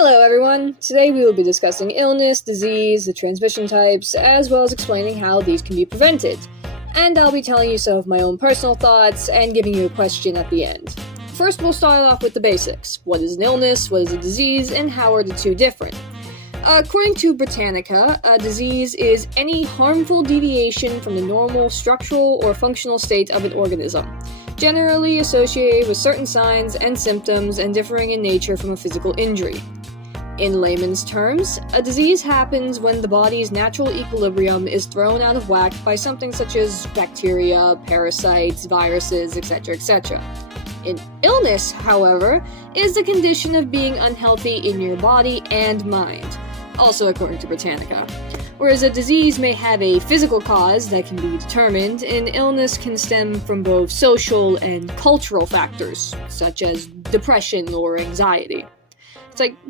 Hello everyone! Today we will be discussing illness, disease, the transmission types, as well as explaining how these can be prevented. And I'll be telling you some of my own personal thoughts and giving you a question at the end. First, we'll start off with the basics. What is an illness, what is a disease, and how are the two different? According to Britannica, a disease is any harmful deviation from the normal structural or functional state of an organism, generally associated with certain signs and symptoms and differing in nature from a physical injury. In layman's terms, a disease happens when the body's natural equilibrium is thrown out of whack by something such as bacteria, parasites, viruses, etc., etc. An illness, however, is the condition of being unhealthy in your body and mind, also according to Britannica. Whereas a disease may have a physical cause that can be determined, an illness can stem from both social and cultural factors, such as depression or anxiety.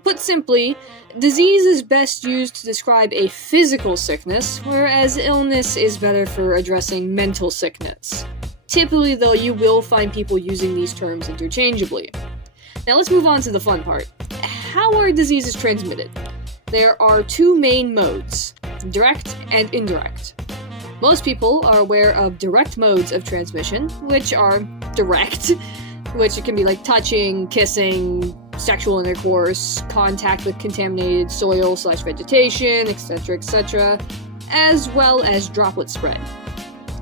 Put simply, disease is best used to describe a physical sickness, whereas illness is better for addressing mental sickness. Typically, though, you will find people using these terms interchangeably. Now let's move on to the fun part. How are diseases transmitted? There are two main modes, direct and indirect. Most people are aware of direct modes of transmission, which are direct, which it can be like touching, kissing, sexual intercourse, contact with contaminated soil/vegetation, etc., etc., as well as droplet spread.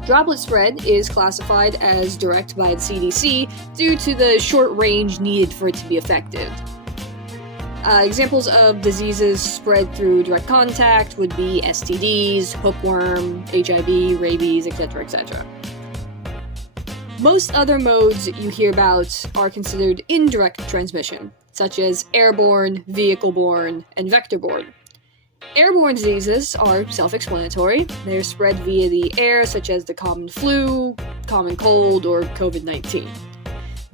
Droplet spread is classified as direct by the CDC due to the short range needed for it to be effective. Examples of diseases spread through direct contact would be STDs, hookworm, HIV, rabies, etc., etc. Most other modes you hear about are considered indirect transmission, such as airborne, vehicle-borne, and vector-borne. Airborne diseases are self-explanatory. They are spread via the air, such as the common flu, common cold, or COVID-19.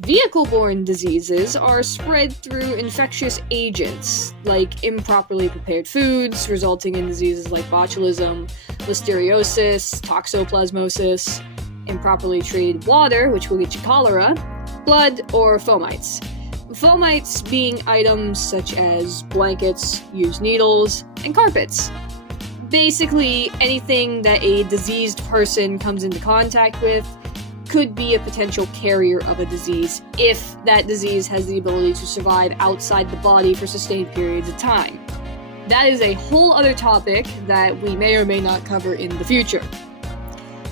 Vehicle-borne diseases are spread through infectious agents, like improperly prepared foods, resulting in diseases like botulism, listeriosis, toxoplasmosis, improperly treated water, which will get you cholera, blood, or fomites. Fomites being items such as blankets, used needles, and carpets. Basically, anything that a diseased person comes into contact with could be a potential carrier of a disease if that disease has the ability to survive outside the body for sustained periods of time. That is a whole other topic that we may or may not cover in the future.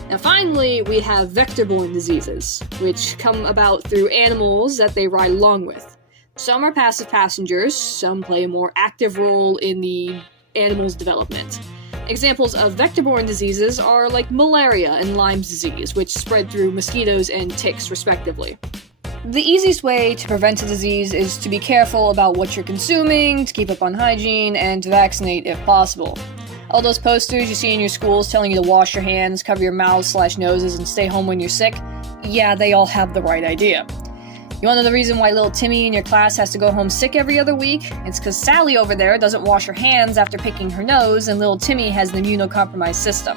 Now finally, we have vector-borne diseases, which come about through animals that they ride along with. Some are passive passengers, some play a more active role in the animal's development. Examples of vector-borne diseases are like malaria and Lyme's disease, which spread through mosquitoes and ticks, respectively. The easiest way to prevent a disease is to be careful about what you're consuming, to keep up on hygiene, and to vaccinate if possible. All those posters you see in your schools telling you to wash your hands, cover your mouths/noses, and stay home when you're sick, yeah, they all have the right idea. You wanna know the reason why little Timmy in your class has to go home sick every other week? It's because Sally over there doesn't wash her hands after picking her nose, and little Timmy has an immunocompromised system.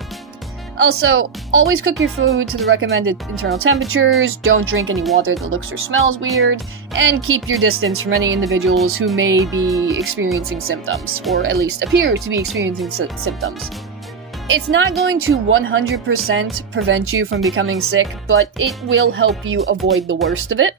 Also, always cook your food to the recommended internal temperatures, don't drink any water that looks or smells weird, and keep your distance from any individuals who may be experiencing symptoms, or at least appear to be experiencing symptoms. It's not going to 100% prevent you from becoming sick, but it will help you avoid the worst of it.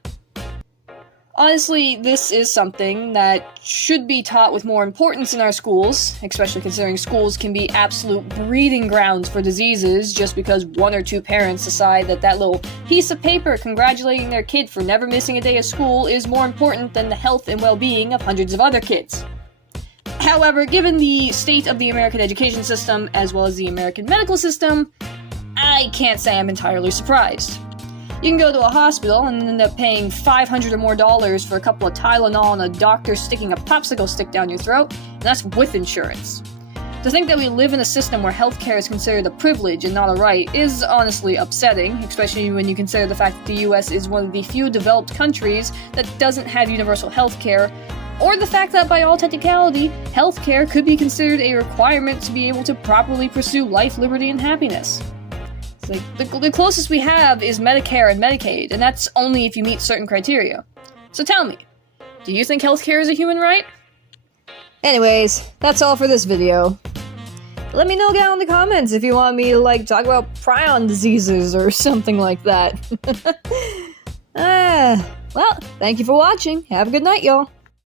Honestly, this is something that should be taught with more importance in our schools, especially considering schools can be absolute breeding grounds for diseases just because one or two parents decide that that little piece of paper congratulating their kid for never missing a day of school is more important than the health and well-being of hundreds of other kids. However, given the state of the American education system as well as the American medical system, I can't say I'm entirely surprised. You can go to a hospital and end up paying $500 or more for a couple of Tylenol and a doctor sticking a popsicle stick down your throat, and that's with insurance. To think that we live in a system where healthcare is considered a privilege and not a right is honestly upsetting, especially when you consider the fact that the US is one of the few developed countries that doesn't have universal healthcare, or the fact that by all technicality, healthcare could be considered a requirement to be able to properly pursue life, liberty, and happiness. The closest we have is Medicare and Medicaid, and that's only if you meet certain criteria. So tell me, do you think healthcare is a human right? Anyways, that's all for this video. Let me know down in the comments if you want me to, like, talk about prion diseases or something like that. Well, thank you for watching. Have a good night, y'all.